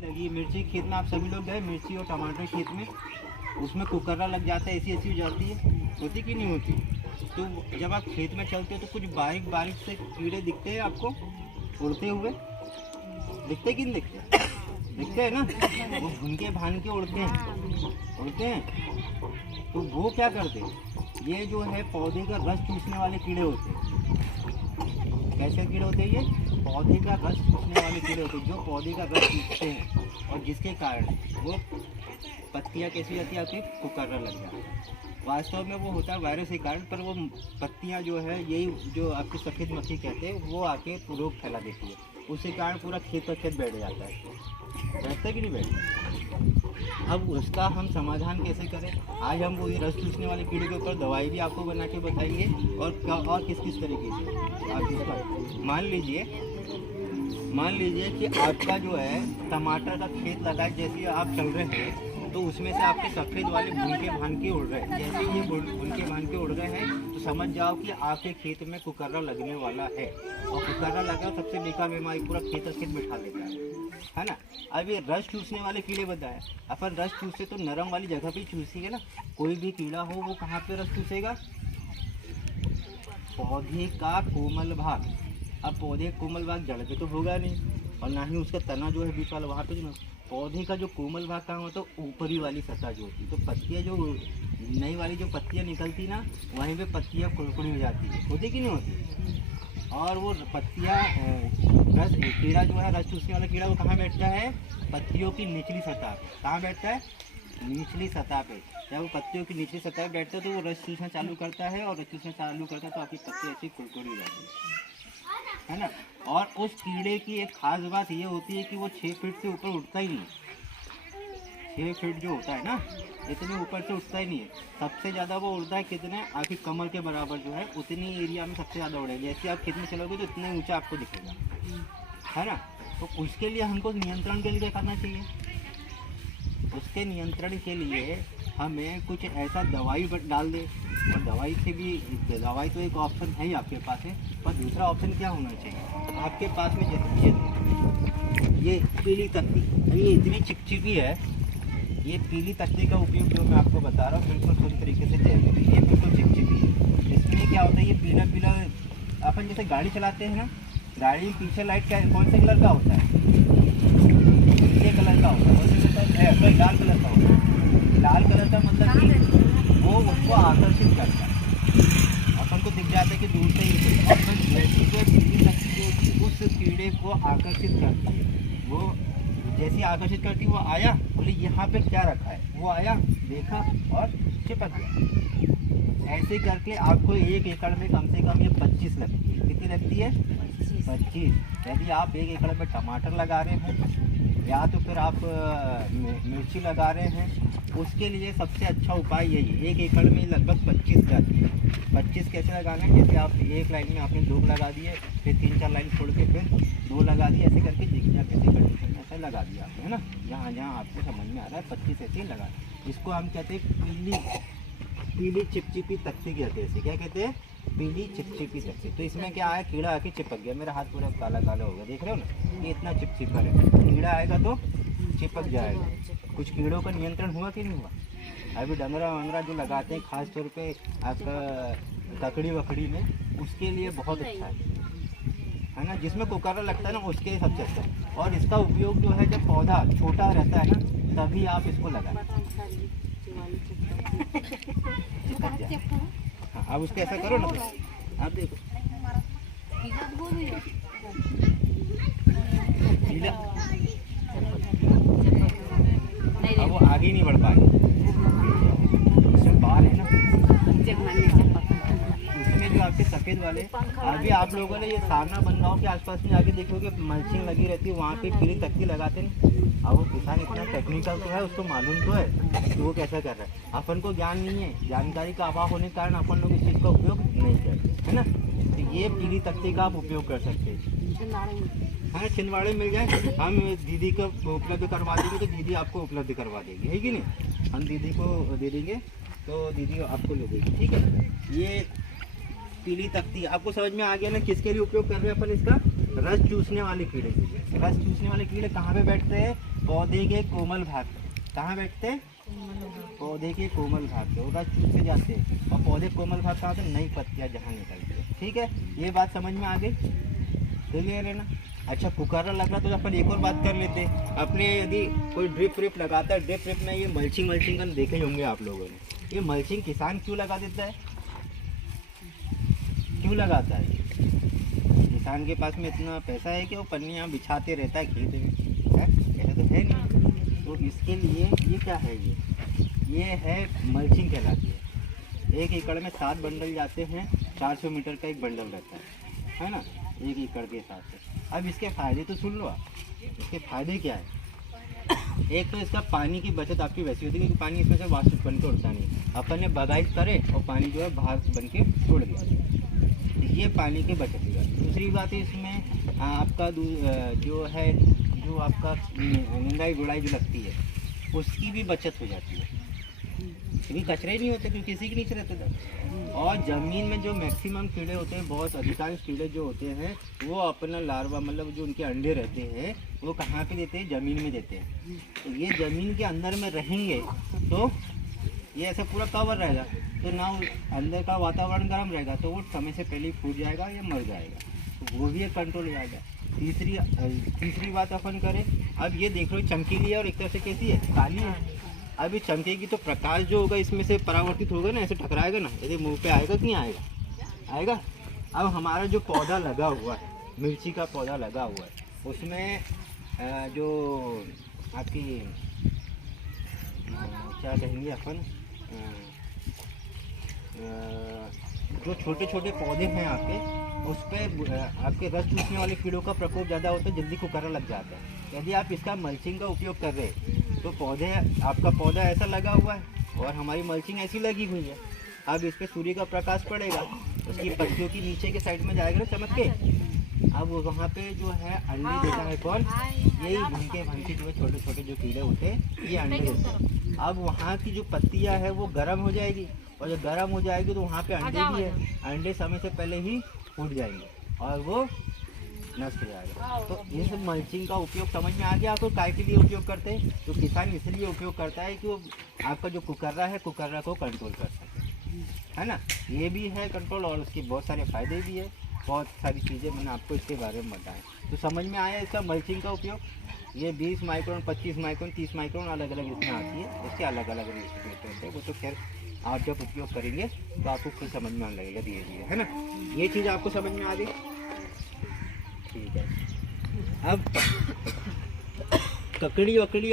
लगी मिर्ची खेत में, आप सभी लोग गए मिर्ची और टमाटर खेत में, उसमें कुकर्रा लग जाता है, ऐसी ऐसी हो जाती है, होती कि नहीं होती। तो जब आप खेत में चलते हो तो कुछ बारीक बारीक से कीड़े दिखते हैं आपको उड़ते हुए, दिखते कि नहीं दिखते? दिखते हैं ना, वो भुनके भान के उड़ते हैं। तो वो क्या करते हैं, ये जो है पौधे का रस चूसने वाले कीड़े होते हैं। कैसे कीड़े होते हैं ये? पौधे का रस चूसने वाले कीड़े होते हैं, जो पौधे का रस चूसते हैं और जिसके कारण वो पत्तियाँ कैसी जाती है, आपकी कुकर्रा लग जाता है। वास्तव में वो होता है वायरस के कारण, पर वो पत्तियाँ जो है यही जो आपकी सफ़ेद मक्खी कहते हैं वो आके रोग फैला देती है, उसके कारण पूरा खेत का खेत बैठ जाता है। बैठता है कि नहीं बैठता? अब उसका हम समाधान कैसे करें? आज हम वो रस चूसने वाले कीड़े के ऊपर दवाई भी आपको बना के बताएंगे और किस किस तरीके से आप इसका मान लीजिए कि आपका जो है टमाटर का खेत लगा है, जैसे आप चल रहे हैं तो उसमें से आपके सफ़ेद वाले भुनके भान के उड़ रहे हैं। जैसे ये भुनके भान के उड़ रहे हैं तो समझ जाओ कि आपके खेत में कुकर्रा लगने वाला है, और कुकर्रा लगा सबसे बेकार बीमारी पूरा खेत बिठा लेता है ना। अब ये रस चूसने वाले कीड़े बताए, अपन रस चूसे तो नरम वाली जगह पे चूसेंगे ना। कोई भी कीड़ा हो वो कहाँ पे रस चूसेगा? पौधे का कोमल भाग। अब पौधे का कोमल भाग जड़ पे तो होगा नहीं, और ना ही उसका तना जो है बीच वाला वहाँ पे जो पौधे का जो कोमल भाग कहाँ होता है, ऊपरी वाली सतह जो होती है। तो पत्तियाँ जो नई वाली जो पत्तियाँ निकलती ना, वहीं पे पत्तियाँ कुड़कुड़ी हो जाती है, होती कि नहीं होती? और वो पत्तियाँ रस कीड़ा जो है रस चूसने वाला कीड़ा वो कहाँ बैठता है? पत्तियों की निचली सतह। कहाँ बैठता है? निचली सतह पे। जब वो पत्तियों की निचली सतह पे बैठता है तो वो रस चूसना चालू करता है, और रस चूसना चालू करता है तो आपकी पत्ती ऐसी कुड़कुड़ी हो जाती है ना। और उस कीड़े की एक खास बात ये होती है कि वो 6 फीट से ऊपर उठता ही नहीं। 6 फीट जो होता है ना, इतने ऊपर से उठता ही नहीं है। सबसे ज़्यादा वो उड़ता है कितने? आपकी कमर के बराबर जो है उतनी एरिया में सबसे ज़्यादा उड़ेगा। जैसे आप खेत में चलोगे तो इतने ऊंचा आपको दिखेगा, है ना। तो उसके लिए हमको नियंत्रण के लिए क्या करना चाहिए? उसके नियंत्रण के लिए हमें कुछ ऐसा दवाई डाल दे। और दवाई से भी, दवाई तो एक ऑप्शन है ही आपके पास है, पर दूसरा ऑप्शन क्या होना चाहिए आपके पास में? जैसे ये पीली तख्ती, ये इतनी चिपचिपी है, ये पीली तख्ती का उपयोग जो मैं आपको बता रहा हूँ बिल्कुल पूरी तरीके से जैविक, ये बिल्कुल चिपचिपी है। इसमें क्या होता है, ये पीला पीला, अपन जैसे गाड़ी चलाते हैं ना, गाड़ी में पीछे लाइट क्या कौन से कलर का होता है? पीले कलर का होता है, लाल कलर का होता है। लाल कलर का मतलब कि वो उसको आकर्षित करता है, अपन को दिख जाता है कि दूर से ही अपन पीली तख्ती उस कीड़े को आकर्षित करती है। वो जैसे आकर्षित करती है, वो आया, बोले यहाँ पे क्या रखा है, वो आया, देखा और चिपक गया। ऐसे करके आपको 1 एकड़ में कम से कम ये 25 लगती है। कितनी लगती है? 25। यदि आप 1 एकड़ में टमाटर लगा रहे हैं या तो फिर आप मिर्ची लगा रहे हैं, उसके लिए सबसे अच्छा उपाय यही है। 1 एकड़ में लगभग 25 जाती है। 25 कैसे लगाना है? जैसे आप एक लाइन में आपने 2 लगा दिए, फिर 3-4 लाइन छोड़ के फिर 2 लगा दिए, ऐसे करके जितना किसी कंडीशन में ऐसा लगा दिया आपने, है ना। जहाँ जहाँ आपको समझ में आ रहा है 25 ऐसे ही लगा। इसको हम कहते हैं पीली चिपचिपी तख्ती कहते हैं। इसे क्या कहते हैं? पीली चिपचिपी तख्ती। तो इसमें क्या है, कीड़ा आके चिपक गया, मेरा हाथ पूरा काला काला हो गया, देख रहे हो ना, ये इतना चिपचिपा है। कीड़ा आएगा तो चिपक जाएगा। कुछ कीड़ों का नियंत्रण हुआ कि नहीं हुआ? अभी डंगरा वंगरा जो लगाते हैं खास तौर पे आपका ककड़ी वकड़ी में, उसके लिए बहुत अच्छा है ना। जिसमें कुकर्रा लगता है ना, उसके सबसे अच्छा है। और इसका उपयोग जो है जब पौधा छोटा रहता है ना, तभी आप इसको लगाएं। हाँ, अब उसके ऐसा करो ना, आप देखो अब वो आगे नहीं बढ़ पाएंगे। इसमें बाल है ना, उसमें जो आपके सफ़ेद वाले, अभी आप लोगों ने ये सारना बनगांव के आसपास में आगे देखोगे मल्चिंग लगी रहती है, वहाँ पे पीली तख्ती लगाते हैं। अब वो किसान इतना टेक्निकल तो है, उसको मालूम तो है कि वो कैसा कर रहा है। अपन को ज्ञान नहीं है, जानकारी का अभाव होने के कारण अपन लोग इस चीज़ का उपयोग नहीं करते, है ना। तो ये पीली तख्ती का आप उपयोग कर सकते हैं। हाँ, छिंदवाड़े मिल जाए, हम दीदी को उपलब्ध करवा देंगे तो दीदी आपको उपलब्ध करवा देगी, है कि नहीं। हम दीदी को दे देंगे तो दीदी आपको ले देगी, ठीक है। ये पीली तख्ती आपको समझ में आ गया ना, किसके लिए उपयोग कर रहे हैं अपन इसका? रस चूसने वाले कीड़े के लिए। रस चूसने वाले कीड़े कहाँ पे बैठते हैं? पौधे के कोमल भाग पे। कहाँ बैठते हैं? पौधे के कोमल भाग पे, वो रस चूस के जाते हैं। और पौधे कोमल भाग कहाँ से? नई पत्तियाँ जहाँ निकलती है। ठीक है, ये बात समझ में आ गई? क्लियर है ना? अच्छा, पुकारा लग रहा तो अपन एक और बात कर लेते हैं। अपने यदि कोई ड्रिप व्रिप लगाता है, ड्रिप व्रिप में ये मल्चिंग का देखे होंगे आप लोगों ने। ये मल्चिंग किसान क्यों लगा देता है? क्यों लगाता है? किसान के पास में इतना पैसा है कि वो पन्नियाँ बिछाते रहता है खेत में, है? ऐसा तो है नहीं। तो इसके लिए ये क्या है? ये है मल्चिंग कहलाती है। 1 एकड़ में 7 बंडल जाते हैं, 400 मीटर का एक बंडल रहता है ना, 1 एकड़ के हिसाब से। अब इसके फ़ायदे तो सुन लो आप। इसके फ़ायदे क्या है? एक तो इसका पानी की बचत आपकी वैसी होती है क्योंकि पानी इसमें से वाष्प बन के उड़ता नहीं। अपन ने बगाई करे और पानी जो है बाहर बन के उड़ गया, ये पानी की बचत होगा। दूसरी बात है इसमें आपका जो है, जो आपका निंदाई गुड़ाई जो लगती है उसकी भी बचत हो जाती है, क्योंकि कचरे नहीं होते, क्योंकि किसी के नीचे रहते थे। और ज़मीन में जो मैक्सिमम कीड़े होते हैं, बहुत अधिकांश कीड़े जो होते हैं वो अपना लार्वा, मतलब जो उनके अंडे रहते हैं वो कहाँ पे देते हैं? ज़मीन में देते हैं। तो ये ज़मीन के अंदर में रहेंगे तो ये ऐसे पूरा कवर रहेगा, तो ना अंदर का वातावरण गर्म रहेगा तो वो समय से पहले ही फूट जाएगा या मर जाएगा, तो वो भी एक कंट्रोल हो जाएगा। तीसरी बात अपन करें, अब ये देख लो चमकीली है और एक तरह से कैसी है? काली है। अभी चमकेगी तो प्रकाश जो होगा इसमें से परावर्तित होगा ना, ऐसे टकराएगा ना, यदि मुंह पे आएगा कि नहीं आएगा? आएगा। अब हमारा जो पौधा लगा हुआ है, मिर्ची का पौधा लगा हुआ है, उसमें जो आपकी क्या कहेंगे अपन, जो छोटे छोटे पौधे हैं आपके, उस पर आपके रस चूसने वाले कीड़ों का प्रकोप ज़्यादा होता है, जल्दी कुकरा लग जाता है। यदि आप इसका मल्चिंग का उपयोग कर रहे हैं तो पौधे, आपका पौधा ऐसा लगा हुआ है और हमारी मल्चिंग ऐसी लगी हुई है। अब इस पर सूर्य का प्रकाश पड़ेगा, उसकी पत्तियों की नीचे के साइड में जाएगा ना चमक के। अब वहाँ पे जो है अंडे देता है कौन? यही भनके भनके जो है छोटे छोटे जो कीड़े होते हैं, ये अंडे देते हैं। अब वहाँ की जो पत्तियाँ है वो गर्म हो जाएगी, और जब गर्म हो जाएगी तो वहाँ पे अंडे भी है, अंडे समय से पहले ही फूट जाएंगे और वो नष्ट हो जाएगा। तो इस मल्चिंग का उपयोग समझ में आ गया आपको काय के लिए उपयोग करते हैं? तो किसान इसलिए उपयोग करता है कि वो आपका जो कुकर्रा है, कुकर्रा को कंट्रोल कर सके, है ना। ये भी है कंट्रोल, और उसके बहुत सारे फ़ायदे भी है। बहुत सारी चीज़ें मैंने आपको इसके बारे में बताया, तो समझ में आया इसका मल्चिंग का उपयोग। ये 20 माइक्रोन, 25 माइक्रोन, 30 माइक्रोन अलग अलग इसमें आती है, उसके अलग अलग रेट होते हैं। वो तो खैर आप जब उपयोग करेंगे तो आपको खुद समझ में आने लगेगा धीरे धीरे, है ना। ये चीज़ आपको समझ में आ गई? ठीक है। अब ककड़ी वकड़ी